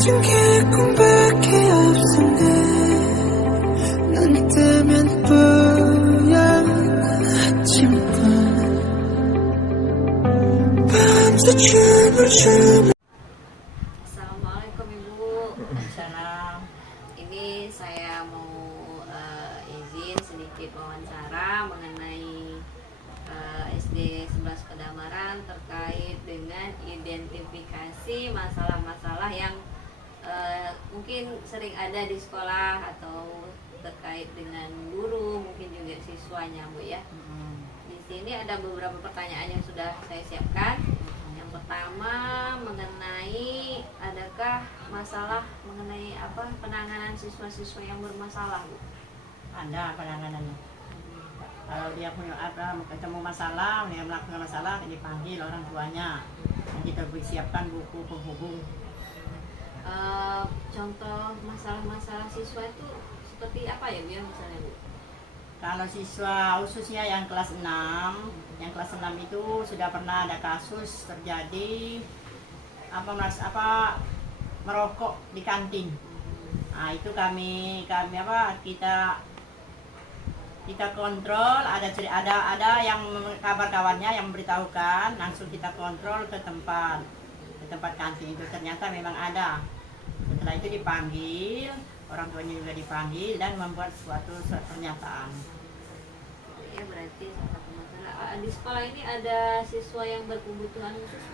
게 꿈밖에 없었네. 넌 뜨면 뿌연 아침밤 밤새 춤을 추며. Assalamualaikum Ibu. Salam. Ini saya mau izin sedikit wawancara mengenai SD 11 Kedamaran terkait dengan identifikasi masalah-masalah yang mungkin sering ada di sekolah atau terkait dengan guru, mungkin juga siswanya, Bu ya. Di sini ada beberapa pertanyaan yang sudah saya siapkan. Yang pertama mengenai adakah masalah mengenai penanganan siswa-siswa yang bermasalah, Bu? Ada penanganannya. Kalau dia punya ketemu masalah, dia melakukan masalah, dipanggil orang tuanya. Dan kita siapkan buku penghubung. Contoh masalah-masalah siswa itu seperti apa ya, Bu, misalnya, Bu? Kalau siswa khususnya yang kelas 6 itu sudah pernah ada kasus terjadi merokok di kantin. Nah, itu kita kontrol, ada yang kawan-kawannya yang memberitahukan, langsung kita kontrol ke tempat kantin itu, ternyata memang ada. Setelah itu dipanggil, orang tuanya juga dipanggil dan membuat surat pernyataan. Ya, berarti salah satu masalah. Di sekolah ini ada siswa yang berkebutuhan khusus?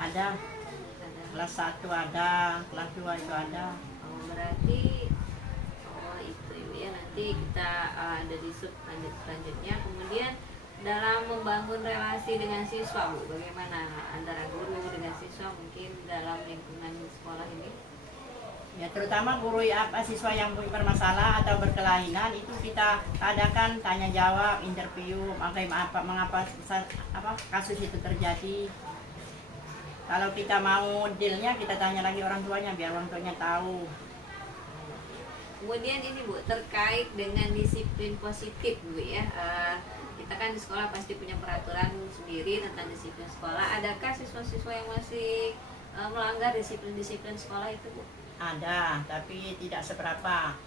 Ada. Kelas 1 ada, kelas 2 itu ada. Oh, berarti itu ya, nanti kita ada di selanjutnya. Kemudian dalam membangun relasi dengan siswa, Bu, bagaimana antara guru dengan siswa mungkin dalam lingkungan sekolah ini? Ya, terutama siswa yang bermasalah atau berkelainan itu kita adakan tanya jawab, interview, mengapa kasus itu terjadi. Kalau kita mau dealnya, kita tanya lagi orang tuanya biar orang tuanya tahu. Kemudian ini, Bu, terkait dengan disiplin positif, Bu ya. Kita kan di sekolah pasti punya peraturan sendiri tentang disiplin sekolah. Adakah siswa-siswa yang masih melanggar disiplin sekolah itu, Bu? Ada, tapi tidak seberapa.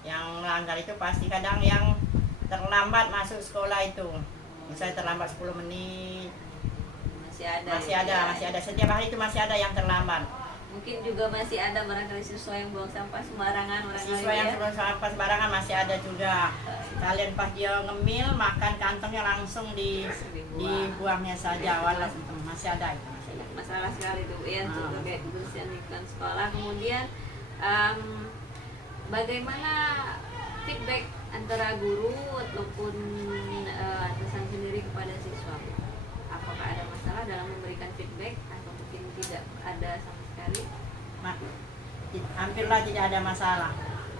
Yang melanggar itu pasti kadang yang terlambat masuk sekolah itu. Misalnya terlambat 10 menit. Masih ada. Setiap hari itu masih ada yang terlambat. Mungkin juga masih ada barangkali siswa yang buang sampah sembarangan. Siswa yang buang sampah sembarangan masih ada juga. Kalian pas dia ngemil, makan kantongnya langsung dibuangnya saja. Masih ada itu. Masalah sekali itu ya, sebagai kebersihan lingkungan sekolah. Kemudian bagaimana feedback antara guru ataupun atasan sendiri kepada siswa? Apakah ada masalah dalam memberikan feedback atau mungkin tidak ada sama sekali? Hampirlah tidak ada masalah,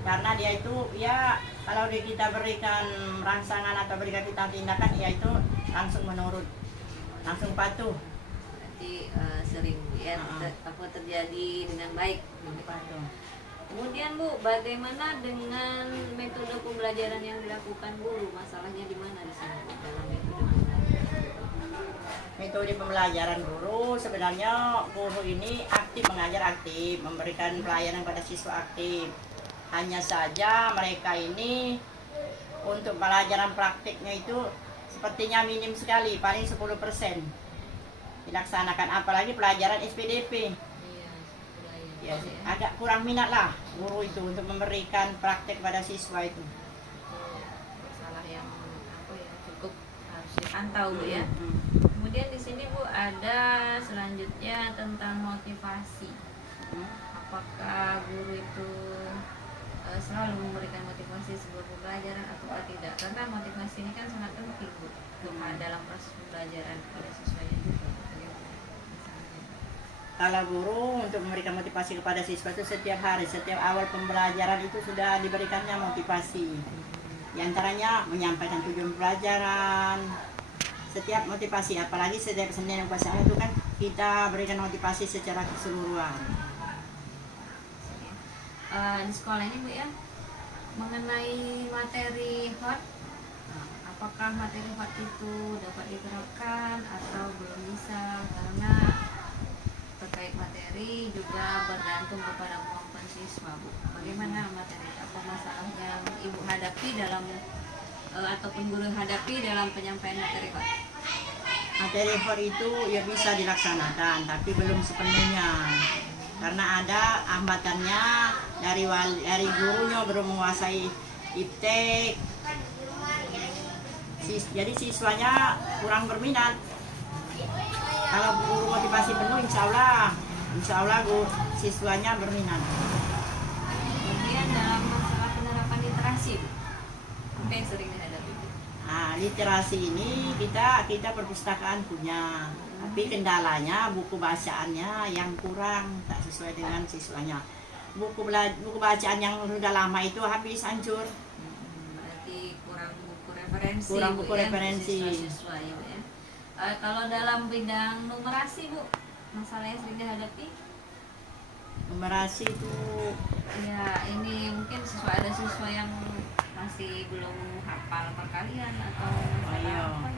karena dia itu ya kalau kita berikan rangsangan atau berikan kita tindakan, ya itu langsung menurut, langsung patuh. Sering ya terjadi dengan baik. Kemudian, Bu, bagaimana dengan metode pembelajaran yang dilakukan guru? Masalahnya di mana di sana dalam metode pembelajaran? Metode pembelajaran guru, sebenarnya guru ini aktif, memberikan pelayanan pada siswa aktif. Hanya saja mereka ini untuk pelajaran praktiknya itu sepertinya minim sekali, paling 10% dilaksanakan, apalagi pelajaran SPDP. Ya, agak kurang minat lah guru itu untuk memberikan praktek pada siswa itu. Masalah yang cukup harus dipantau, Bu ya. Kemudian di sini, Bu, ada selanjutnya tentang motivasi. Apakah guru itu selalu memberikan motivasi sebelum pembelajaran atau tidak? Karena motivasi ini kan sangat penting, Bu, dalam proses pembelajaran pada siswanya juga. Kalau guru untuk memberikan motivasi kepada siswa itu setiap hari, setiap awal pembelajaran itu sudah diberikannya motivasi. Di antaranya menyampaikan tujuan pelajaran, setiap motivasi, apalagi setiap Senin dan Selasa itu kan kita berikan motivasi secara keseluruhan. Di sekolah ini, Bu ya, mengenai materi hot, apakah materi hot itu dapat diterapkan atau belum bisa? Karena terkait materi juga bergantung kepada kemampuan siswa, Bu. Bagaimana materi? Apa masalah yang Ibu hadapi dalam ataupun guru hadapi dalam penyampaian materi, Pak? Materi for itu ya bisa dilaksanakan, tapi belum sepenuhnya. Karena ada hambatannya dari gurunya belum menguasai iptek. Jadi siswanya kurang berminat. Kalau guru motivasi penuh, insya Allah siswanya berminat. Kemudian dalam masalah penerapan literasi, Bu, apa yang sering dihadapi, Bu? Nah, literasi ini kita perpustakaan punya, tapi kendalanya buku bacaannya yang kurang, tak sesuai dengan siswanya. Buku bacaan yang sudah lama itu habis, hancur. Berarti kurang buku referensi. Kurang Bu, buku referensi. Siswa-siswa ya, Bu, ya. Kalau dalam bidang numerasi, Bu, masalah yang sering dihadapi? Numerasi itu Ya, ini mungkin ada siswa yang masih belum hafal perkalian atau iya. apa?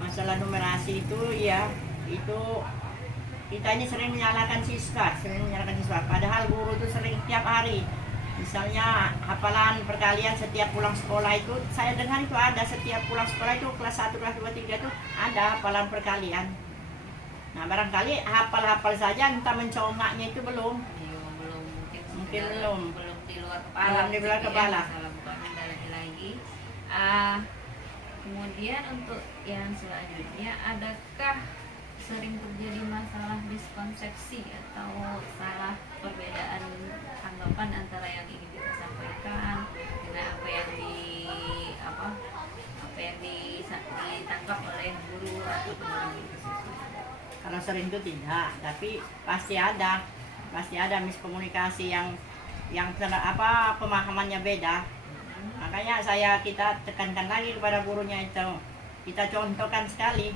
Masalah numerasi itu ya, itu kita ini sering menyalahkan siswa. Padahal guru itu sering tiap hari. Misalnya hafalan perkalian setiap pulang sekolah itu, saya dengar itu ada setiap pulang sekolah itu kelas 1, kelas 2, 3 itu ada hafalan perkalian. Nah, barangkali hafal-hafal saja, entah mencomaknya itu belum. Iya, belum Mungkin sekedar- belum. di luar kepala. Belum di luar gitu ya, kepala. masalah bukan mendalami lagi. Kemudian untuk yang selanjutnya, adakah sering terjadi masalah miskonsepsi atau salah perbedaan tanggapan antara yang ingin kita sampaikan dengan apa yang ditangkap oleh guru atau pendidik itu siswa? Kalau sering itu tidak, tapi pasti ada miskomunikasi yang pemahamannya beda. Makanya kita tekankan lagi kepada gurunya itu, kita contohkan sekali.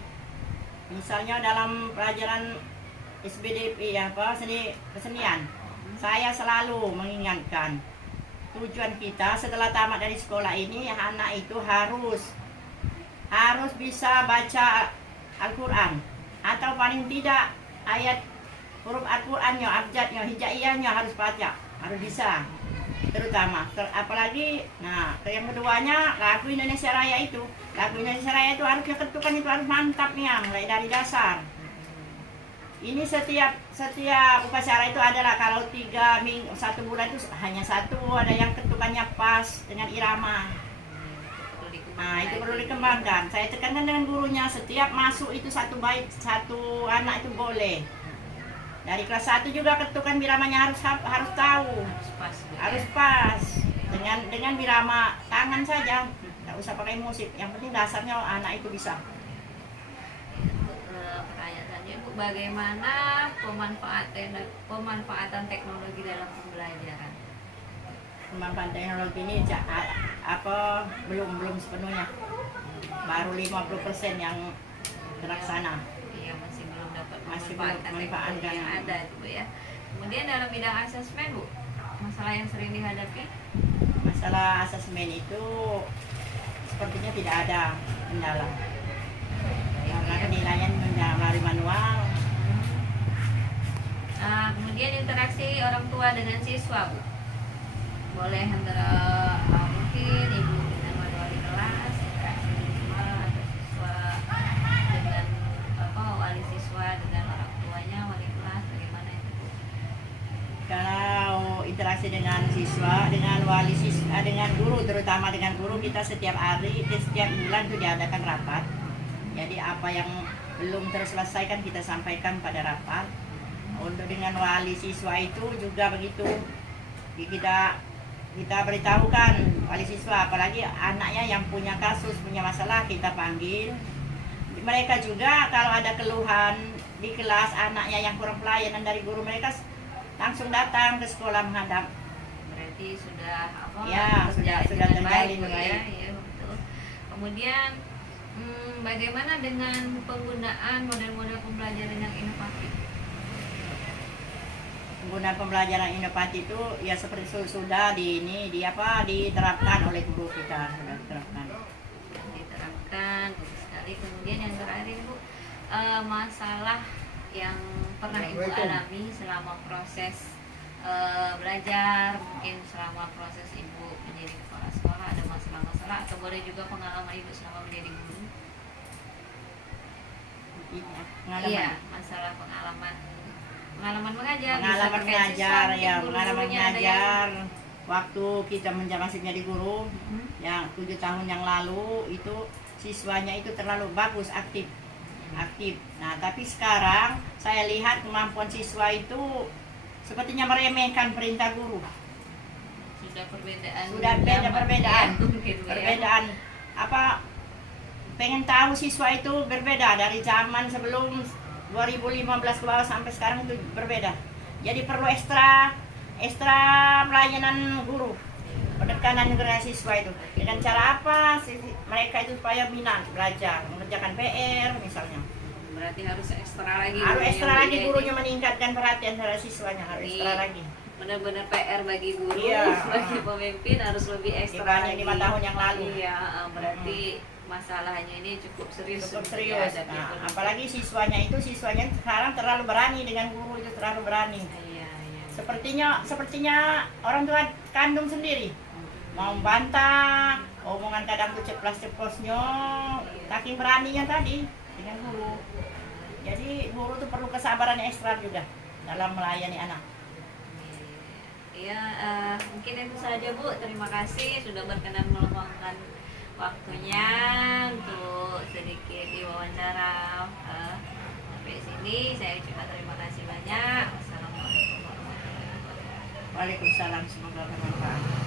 Misalnya dalam pelajaran SBDP kesenian, saya selalu mengingatkan tujuan kita setelah tamat dari sekolah ini, anak itu harus bisa baca Al-Quran, atau paling tidak ayat huruf Al-Qurannya, abjadnya, hijaiyahnya harus baca, harus bisa. Terutama apalagi yang keduanya lagu Indonesia Raya itu harusnya ketukan itu harus mantap nih, mulai dari dasar. Ini setiap upacara itu adalah kalau 1 bulan itu hanya satu, ada yang ketukannya pas dengan irama. Nah, itu perlu dikembangkan. Saya tekankan dengan gurunya, setiap masuk itu satu anak itu boleh. Dari kelas 1 juga ketukan biramanya harus tahu. Harus pas. Dengan birama tangan saja. Tidak usah pakai musik. Yang penting dasarnya anak itu bisa. Pertanyaan selanjutnya, Bu, bagaimana pemanfaatan teknologi dalam pembelajaran? Pemanfaatan teknologi ini belum sepenuhnya. Baru 50% yang terlaksana. Iya, masih belum dapat Masih belum manfaat memanfaatkan. yang ada, Bu, ya. Kemudian dalam bidang asesmen, Bu, masalah yang sering dihadapi? Masalah asesmen itu sepertinya tidak ada kendala. Karena penilaian melalui manual. Kemudian interaksi orang tua dengan siswa, Bu, boleh antara mungkin ibu dengan wali kelas, interaksi siswa atau siswa dengan wali siswa dengan orang tuanya, wali kelas, bagaimana itu, Bu? Kalau interaksi dengan siswa, dengan wali siswa, dengan guru, terutama dengan guru, kita setiap bulan itu diadakan rapat. Jadi apa yang belum terselesaikan kita sampaikan pada rapat. Untuk dengan wali siswa itu juga begitu. Kita beritahukan wali siswa, apalagi anaknya yang punya kasus, punya masalah, kita panggil. Mereka juga kalau ada keluhan di kelas anaknya yang kurang pelayanan dari guru, mereka langsung datang ke sekolah menghadap. Berarti sudah sudah dengan terjalin Bu, baik. ya, betul. Kemudian bagaimana dengan penggunaan model-model pembelajaran yang inovatif? Penggunaan pembelajaran inovatif itu ya seperti sudah diterapkan oleh guru kita, sudah Diterapkan, bagus sekali. Kemudian yang terakhir, Bu, masalah yang pernah Ibu alami selama proses belajar, mungkin selama proses Ibu menjadi kepala sekolah ada masalah-masalah, atau boleh juga pengalaman Ibu selama menjadi guru? Iya, masalah pengalaman mengajar. Pengalaman mengajar, ya, guru-gurunya pengalaman ada mengajar. Waktu kita masih menjadi guru, yang- yang 7 tahun yang lalu itu siswanya itu terlalu bagus, aktif. Nah, tapi sekarang saya lihat kemampuan siswa itu sepertinya meremehkan perintah guru. Sudah perbedaan. Sudah beda zaman, perbedaan. ya, mungkin, Bu, ya. Perbedaan apa? Pengen tahu siswa itu berbeda dari zaman sebelum 2015 ke bawah sampai sekarang itu berbeda. Jadi perlu ekstra pelayanan guru, pendekanan kepada siswa itu. Dengan cara apa mereka itu supaya minat belajar, mengerjakan PR misalnya. Berarti harus ekstra lagi. Harus gurunya, ekstra Bu, lagi ya, gurunya meningkatkan perhatian terhadap siswanya, harus Ini ekstra lagi. benar-benar PR bagi guru, Iya. bagi pemimpin harus lebih ekstra Dibanding lagi. 5 tahun yang lalu. Iya, berarti masalahnya ini cukup serius. Cukup untuk serius. dihadapi Nah, pemimpin. apalagi siswanya sekarang terlalu berani dengan guru itu terlalu berani. Iya, iya. Sepertinya orang tua kandung sendiri mau bantah, omongan kadang tuh ceplas-ceplosnya, saking beraninya tadi dengan guru. Jadi guru tuh perlu kesabaran ekstra juga dalam melayani anak. Iya, mungkin itu saja Bu. Terima kasih sudah berkenan meluangkan waktunya untuk sedikit diwawancara. Sampai sini saya ucapkan terima kasih banyak. Wassalamualaikum warahmatullahi wabarakatuh. Waalaikumsalam, semoga bermanfaat.